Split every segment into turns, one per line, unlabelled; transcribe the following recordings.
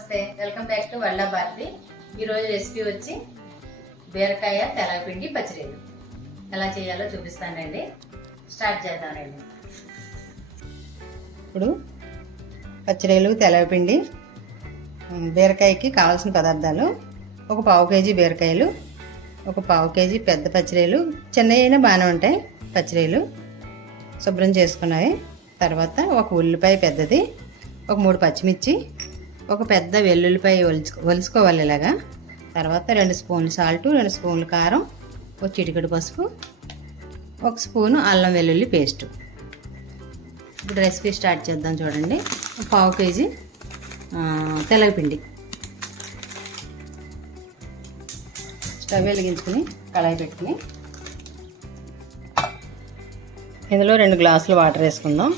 నమస్తే. Welcome back to వల్ల భారతి ఈరోజు రెసిపీ వచ్చి బీరకాయ తెలపిండి పచ్చిరీలు ఎలా చేయాలో చూపిస్తానండి. స్టార్ట్ చేద్దామండి
ఇప్పుడు పచ్చిరేలు తెలవపిండి బీరకాయకి కావాల్సిన పదార్థాలు ఒక పావు కేజీ బీరకాయలు ఒక పావు కేజీ పెద్ద పచ్చిరేలు చిన్నవి అయినా బాగానే ఉంటాయి పచ్చిరేలు. శుభ్రం చేసుకున్నాయి. తర్వాత ఒక ఉల్లిపాయ పెద్దది ఒక మూడు పచ్చిమిర్చి ఒక పెద్ద వెల్లుల్లిపాయ ఒలుచు వలుసుకోవాలి ఇలాగా. తర్వాత రెండు స్పూన్లు సాల్ట్ రెండు స్పూన్లు కారం ఒక చిటికెడు పసుపు ఒక స్పూను అల్లం వెల్లుల్లి పేస్టు. ఇప్పుడు రెసిపీ స్టార్ట్ చేద్దాం చూడండి. పావు కేజీ ఆ, తెలగపిండి. స్టవ్ వెలిగించుకుని కళాయి పెట్టుకుని. ఇందులో రెండు గ్లాసులు వాటర్ వేసుకుందాం.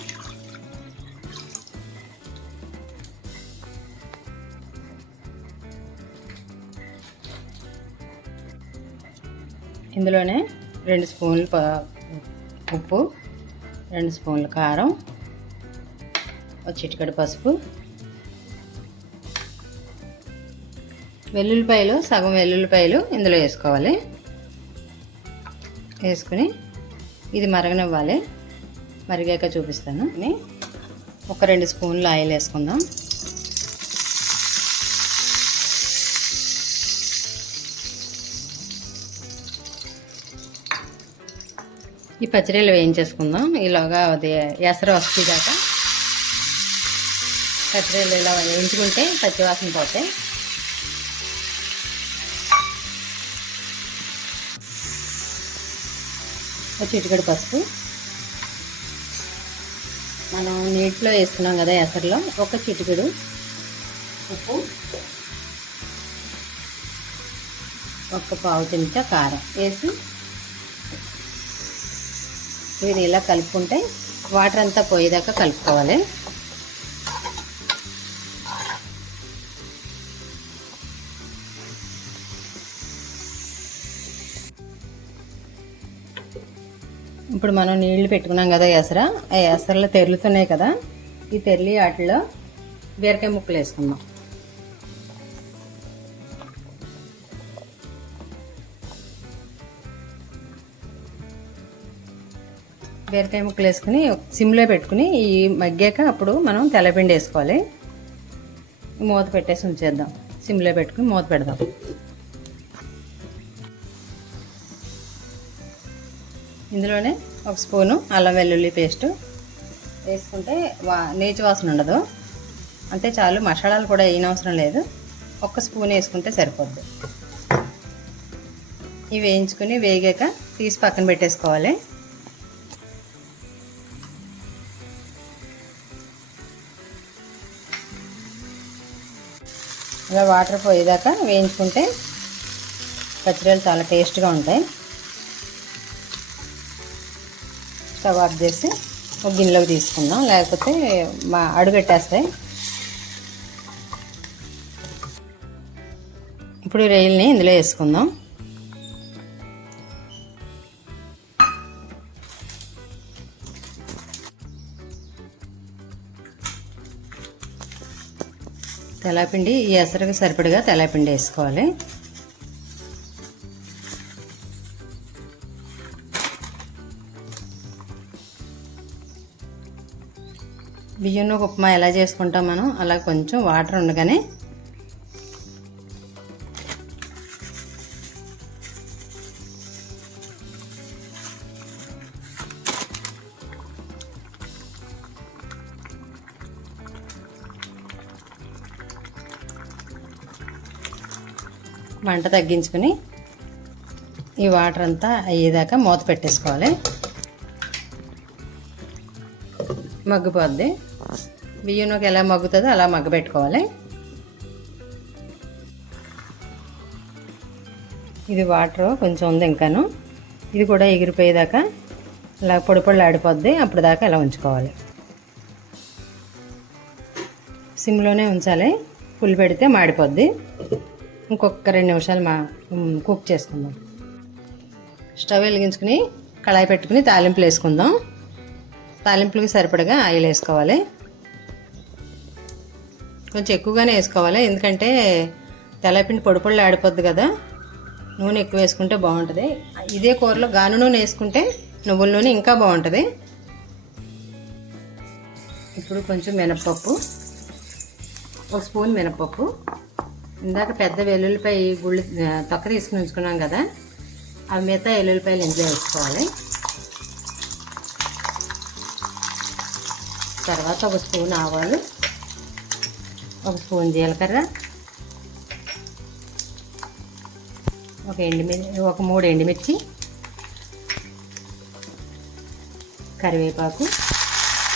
ఇందులోనే రెండు స్పూన్లు ఉప్పు రెండు స్పూన్లు కారం ఒక పసుపు. వెల్లుల్లిపాయలు సగం వెల్లుల్లిపాయలు ఇందులో వేసుకోవాలి. వేసుకుని ఇది మరగనివ్వాలి. మరిగాక చూపిస్తాను. ఒక రెండు స్పూన్లు ఆయిల్ వేసుకుందాం. ఈ పచ్చడిలు వేయించేసుకుందాం. ఈలోగా అది ఎసర వస్తుంది కాక పచ్చడిలు ఇలా వేయించుకుంటే పచ్చివాసన పోతాయి. ఒక పసుపు. మనం నీటిలో వేసుకున్నాం కదా ఎసరులో. ఒక చిటికెడు ఉప్పు. ఒక పావు చెంచా కారం వేసి ఇది ఇలా కలుపుకుంటే వాటర్ అంతా పోయేదాకా కలుపుకోవాలి. ఇప్పుడు మనం నీళ్ళు పెట్టుకున్నాం కదా ఎసర ఆ ఎసరలో తెరులుతున్నాయి కదా. ఈ తెరలి వాటిలో బీరకాయ ముక్కలు వేసుకుందాం. బీరకాయ ముక్కలు వేసుకుని సిమ్లో పెట్టుకుని ఈ మగ్గాక అప్పుడు మనం తెల్లపిండి వేసుకోవాలి. మూత పెట్టేసి ఉంచేద్దాం. సిమ్లో పెట్టుకుని మూత పెడదాం. ఇందులోనే ఒక స్పూను అల్లం వెల్లుల్లి పేస్టు వేసుకుంటే వా నీచు వాసన ఉండదు. అంతే చాలు మసాలాలు కూడా వేయనవసరం అవసరం లేదు. ఒక్క స్పూన్ వేసుకుంటే సరిపోద్ది. ఇవి వేయించుకుని వేగాక తీసి పక్కన పెట్టేసుకోవాలి. ఇలా వాటర్ పోయేదాకా వేయించుకుంటే పచ్చడిలు చాలా టేస్ట్గా ఉంటాయి. స్టవ్ ఆఫ్ చేసి ఒక గిన్నెలోకి తీసుకుందాం. లేకపోతే మా అడుగెట్టేస్తాయి. ఇప్పుడు ఈ రైల్ని ఇందులో వేసుకుందాం. తెలాపిండి ఈ ఎసరికి సరిపడిగా తెలాపిండి వేసుకోవాలి. బియ్యంలో ఉప్మా ఎలా చేసుకుంటాం మనం? అలా కొంచెం వాటర్ ఉండగానే మంట తగ్గించుకుని ఈ వాటర్ అంతా అయ్యేదాకా మూత పెట్టేసుకోవాలి. మగ్గిపోద్ది. బియ్యంలోకి ఎలా మగ్గుతుందో అలా మగ్గబెట్టుకోవాలి. ఇది వాటర్ కొంచెం ఉంది ఇంకాను. ఇది కూడా ఎగిరిపోయేదాకా ఇలా పొడి పొడి ఆడిపోద్ది. అప్పుడు దాకా ఇలా ఉంచుకోవాలి. సిమ్లోనే ఉంచాలి. ఫుల్ పెడితే మాడిపోద్ది. ఇంకొక రెండు నిమిషాలు మా కుక్ చేసుకుందాం. స్టవ్ వెలిగించుకుని కళాయి పెట్టుకుని తాలింపులు వేసుకుందాం. తాలింపులకి సరిపడగా ఆయిల్ వేసుకోవాలి. కొంచెం ఎక్కువగానే వేసుకోవాలి. ఎందుకంటే తెల్లపిండి పొడి పొడి ఆడిపోద్ది కదా. నూనె ఎక్కువ వేసుకుంటే బాగుంటుంది. ఇదే కూరలో గాను నూనె వేసుకుంటే నువ్వుల నూనె ఇంకా బాగుంటుంది. ఇప్పుడు కొంచెం మినప్పప్పు. ఒక స్పూన్ మినప్పప్పు. ఇందాక పెద్ద వెల్లుల్లిపాయ గుళ్ళు తొక్క తీసుకుని ఉంచుకున్నాం కదా అవి మిగతా వెల్లుల్లిపాయలు ఇంట్లో వేసుకోవాలి. తర్వాత ఒక స్పూన్ ఆవాలు ఒక స్పూన్ జీలకర్ర ఒక ఎండుమిర్చి ఒక మూడు ఎండుమిర్చి కరివేపాకు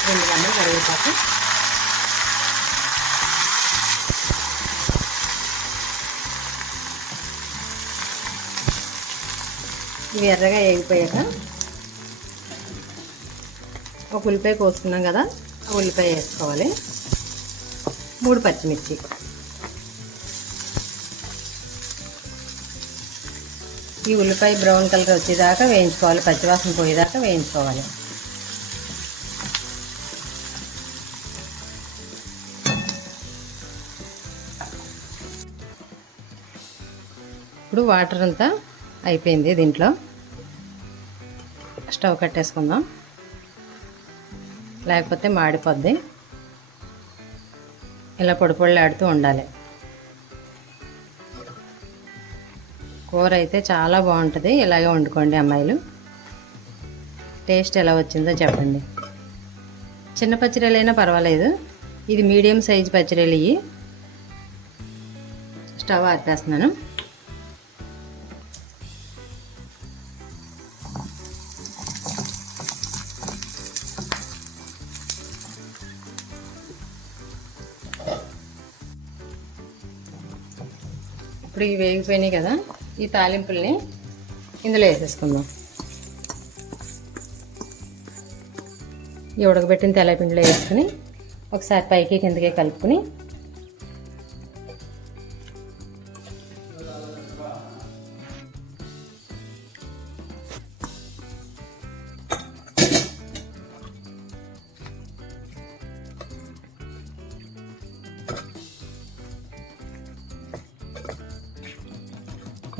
రెండు వందలు కరివేపాకు. ఇవి ఎర్రగా వేగిపోయాక ఒక ఉల్లిపాయ కోసుకున్నాం కదా ఆ ఉల్లిపాయ వేసుకోవాలి. మూడు పచ్చిమిర్చి. ఈ ఉల్లిపాయ బ్రౌన్ కలర్ వచ్చేదాకా వేయించుకోవాలి పచ్చివాసన పోయేదాకా వేయించుకోవాలి. ఇప్పుడు వాటర్ అంతా అయిపోయింది దీంట్లో. స్టవ్ కట్టేసుకుందాం. లేకపోతే మాడిపోద్ది. ఇలా పొడిపొడిలాడుతూ ఉండాలి. కూర అయితే చాలా బాగుంటుంది. ఇలాగే వండుకోండి అమ్మాయిలు. టేస్ట్ ఎలా వచ్చిందో చెప్పండి. చిన్న పచ్చిరీలైనా పర్వాలేదు. ఇది మీడియం సైజ్ పచ్చిరీలు ఇవి స్టవ్ ఆర్పేస్తున్నాను ఇప్పుడు ఇవి వేగిపోయినాయి కదా ఈ తాలింపుల్ని ఇందులో వేసేసుకుందాం. ఈ ఉడకబెట్టిన తెల్లపిండిలో వేసుకుని ఒకసారి పైకి కిందకి కలుపుకుని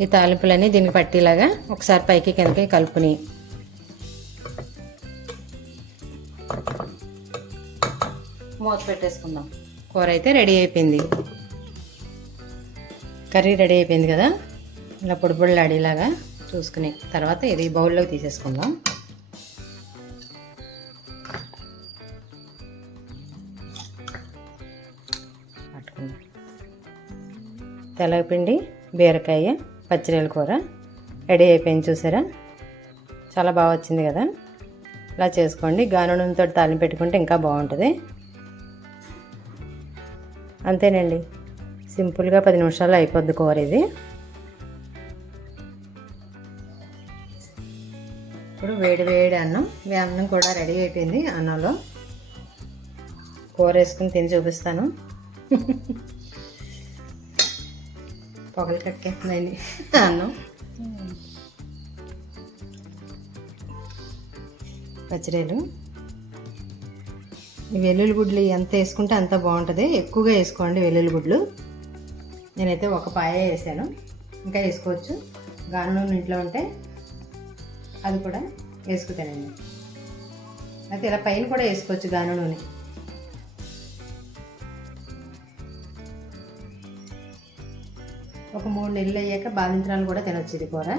ఈ తాలింపులన్నీ దీనికి పట్టేలాగా ఒకసారి పైకి కిందకి కలుపుని. మూత పెట్టేసుకుందాం. కూర అయితే రెడీ అయిపోయింది. కర్రీ రెడీ అయిపోయింది కదా? ఇలా పొడిపొడులు పొడిలాడేలాగా చూసుకుని తర్వాత ఇది బౌల్లోకి తీసేసుకుందాం. పట్టుకుందాం. తెల్లపిండి బీరకాయ పచ్చిరొయ్యల కూర రెడీ అయిపోయింది చూసారా? చాలా బాగా వచ్చింది కదా? ఇలా చేసుకోండి. గానునంతో తాలింపు పెట్టుకుంటే ఇంకా బాగుంటుంది. అంతేనండి. సింపుల్గా పది నిమిషాల్లో అయిపోద్ది కూర ఇది. ఇప్పుడు వేడి వేడి అన్నం. మీ అన్నం కూడా రెడీ అయిపోయింది అన్నంలో. కూర వేసుకుని తిని చూపిస్తాను. పొగలు కక్కేస్తుందండి అన్నం పచ్చిరేలు. ఈ వెల్లుల్లి గుడ్లు ఎంత వేసుకుంటే అంత బాగుంటుంది. ఎక్కువగా వేసుకోండి వెల్లుల్లి గుడ్లు నేనైతే ఒక పాయ వేసాను. ఇంకా వేసుకోవచ్చు. గాను నూనె ఇంట్లో ఉంటే అది కూడా వేసుకుతానండి. అయితే ఇలా పైన కూడా వేసుకోవచ్చు గాను నూనె ఒక మూడు నెలలు అయ్యాక బాలింత్రాలు కూడా తినొచ్చు ఇది కూర.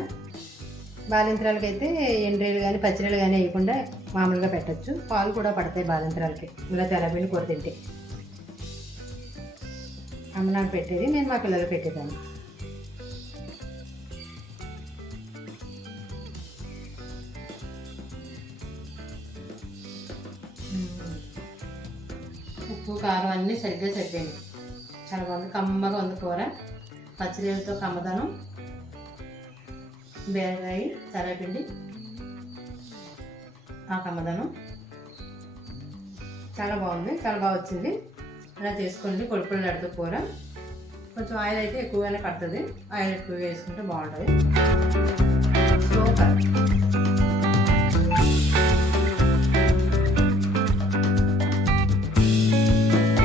బాలింత్రాలకి అయితే ఎండ్రీలు కానీ పచ్చిరీలు కానీ వేయకుండా మామూలుగా పెట్టచ్చు. పాలు కూడా పడతాయి బాలింత్రాలకి. ఇలా తెరబీలు కూర తింటే. అమ్మ నాకు పెట్టేది నేను మా పిల్లలు పెట్టేదాన్ని. ఉప్పు కారం అన్నీ సరిగ్గా సరిపోయింది చాలా బాగుంది. కమ్మగా ఉంది కూర. పచ్చిరేలతో కమ్మదనం బీరకాయ కరేపిండి ఆ కమ్మదనం. చాలా బాగుంది చాలా బాగా వచ్చింది. అలా చేసుకోండి పొడి నడుతూ కూర. కొంచెం ఆయిల్ అయితే ఎక్కువగానే పడుతుంది. ఆయిల్ ఎక్కువ వేసుకుంటే బాగుంటుంది. సూపర్.